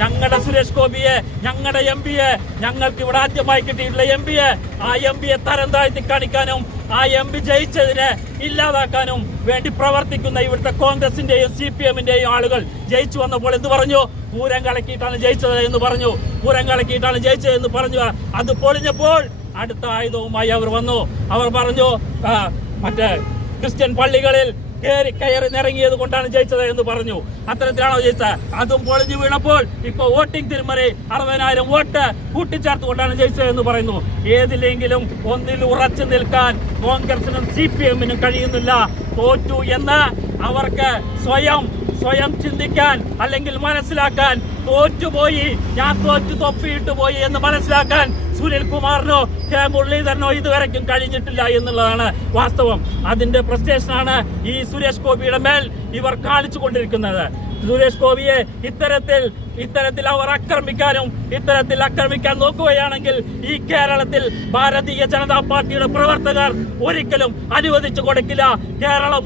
ഞങ്ങളുടെ സുരേഷ് ഗോപിയെ, ഞങ്ങളുടെ MP-യെ, ഞങ്ങൾക്ക് ഇവിടെ ആദ്യമായി കിട്ടിയിട്ടുള്ള MP-യെ, ആ MP-യെ തരം താഴ്ത്തി കാണിക്കാനും ആ MP ജയിച്ചതിനെ ഇല്ലാതാക്കാനും വേണ്ടി പ്രവർത്തിക്കുന്ന ഇവിടുത്തെ കോൺഗ്രസിന്റെയും CPM-ന്റെയും ആളുകൾ ജയിച്ചു വന്നപ്പോൾ എന്ത് പറഞ്ഞു? പൂരം കലക്കിയിട്ടാണ് ജയിച്ചത് എന്ന് പറഞ്ഞു. പൂരം കലക്കിയിട്ടാണ് ജയിച്ചതെന്ന് പറഞ്ഞു. അത് പൊളിഞ്ഞപ്പോൾ അടുത്ത ആയുധവുമായി അവർ വന്നു. അവർ പറഞ്ഞു മറ്റേ ക്രിസ്ത്യൻ പള്ളികളിൽ കയറി നിറങ്ങിയത് കൊണ്ടാണ് ജയിച്ചത് എന്ന് പറഞ്ഞു. അത്തരത്തിലാണോ ജയിച്ചത്? അതും പൊളിഞ്ഞു വീണപ്പോൾ ഇപ്പൊ വോട്ടിംഗ് തിരിമറി 60,000 വോട്ട് കൂട്ടിച്ചേർത്തുകൊണ്ടാണ് ജയിച്ചത് എന്ന് പറയുന്നു. ഏതിലെങ്കിലും ഒന്നിൽ ഉറച്ചു നിൽക്കാൻ കോൺഗ്രസിനും CPM-നും കഴിയുന്നില്ല. തോറ്റു എന്ന് അവർക്ക് സ്വയം ചിന്തിക്കാൻ അല്ലെങ്കിൽ മനസ്സിലാക്കാൻ, തോറ്റുപോയി, ഞാൻ തോറ്റു തൊപ്പിയിട്ട് പോയി എന്ന് മനസ്സിലാക്കാൻ സുനിൽ കുമാറിനോ കെ മുരളീധരനോ ഇതുവരെയ്ക്കും കഴിഞ്ഞിട്ടില്ല എന്നുള്ളതാണ് വാസ്തവം. അതിന്റെ പ്രസ്റ്റേഷനാണ് ഈ സുരേഷ് ഗോപിയുടെ മേൽ ഇവർ കാണിച്ചു കൊണ്ടിരിക്കുന്നത്. സുരേഷ് ഗോപിയെ ഇത്തരത്തിൽ അവർ ആക്രമിക്കാൻ നോക്കുകയാണെങ്കിൽ ഈ കേരളത്തിൽ ഭാരതീയ ജനതാ പാർട്ടിയുടെ പ്രവർത്തകർ ഒരിക്കലും അനുവദിച്ചു കൊടുക്കില്ല. കേരളം